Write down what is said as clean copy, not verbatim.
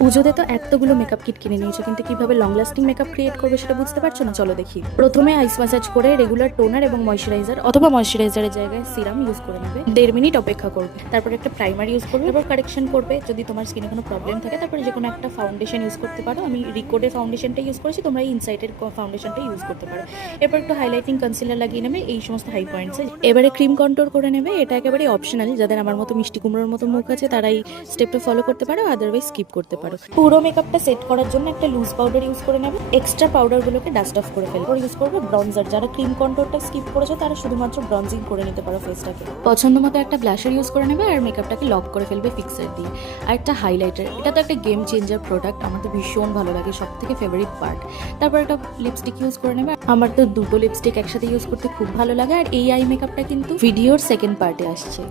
পুজোতে তো এতগুলো মেকআপ কিট কিনে নিয়েছো, কিন্তু কিভাবে লং লাস্টিং মেকআপ ক্রিয়েট করবে সেটা বুঝতে পারছো না। চলো দেখি। প্রথমে আইস ম্যাসাজ করে রেগুলার টোনার এবং ময়শ্চারাইজার অথবা ময়শ্চারাইজারের জায়গায় সিরাম ইউজ করে নেবে। 1.5 মিনিট অপেক্ষা করবে, তারপর একটা প্রাইমার ইউজ করবে, তারপর কারেকশন করবে যদি তোমার স্কিনে কোনো প্রবলেম থাকে। তারপরে যে কোনো একটা ফাউন্ডেশন ইউজ করতে পারো। আমি রিকোডের ফাউন্ডেশনটা ইউজ করেছি, তোমরা এই ইনসাইটের ফাউন্ডেশনটা ইউজ করতে পারো। এরপর একটু হাইলাইটিং কনসিলার লাগিয়ে নেবে এই সমস্ত হাই পয়েন্টসে। এবারে ক্রিম কন্ট্রোল করে নেবে। এটা একেবারে অপশনাল, যাদের আমার মতো মিষ্টি কুমড়োর মতো মুখ আছে তারা এই স্টেপটা ফলো করতে পারো, আদারওয়াইজ স্কিপ করতে পারো। পুরো মেকআপটা সেট করার জন্য একটা লুজ পাউডার ইউজ করে নেবে। এক্সট্রা পাউডারগুলোকে ডাস্ট অফ করে ফেলবে। ইউজ করবে ব্রনজার। যারা ক্রিম কন্ট্রোলটা স্কিপ করেছো তারা শুধুমাত্র ব্রনজিং করে নিতে পারো ফেসটাকে। পছন্দ মতো একটা ব্লাশার ইউজ করে নেবে আর মেকআপটাকে লক করে ফেলবে ফিক্সার দিয়ে। আর একটা হাইলাইটার, এটা তো একটা গেম চেঞ্জার প্রোডাক্ট, আমার তো ভীষণ ভালো লাগে, সব থেকে ফেভারিট পার্ট। তারপর একটা লিপস্টিক ইউজ করে নেবে। আমার তো দুটো লিপস্টিক একসাথে ইউজ করতে খুব ভালো লাগে। আর এই আই মেকআপটা কিন্তু ভিডিওর সেকেন্ড পার্টে আসছে।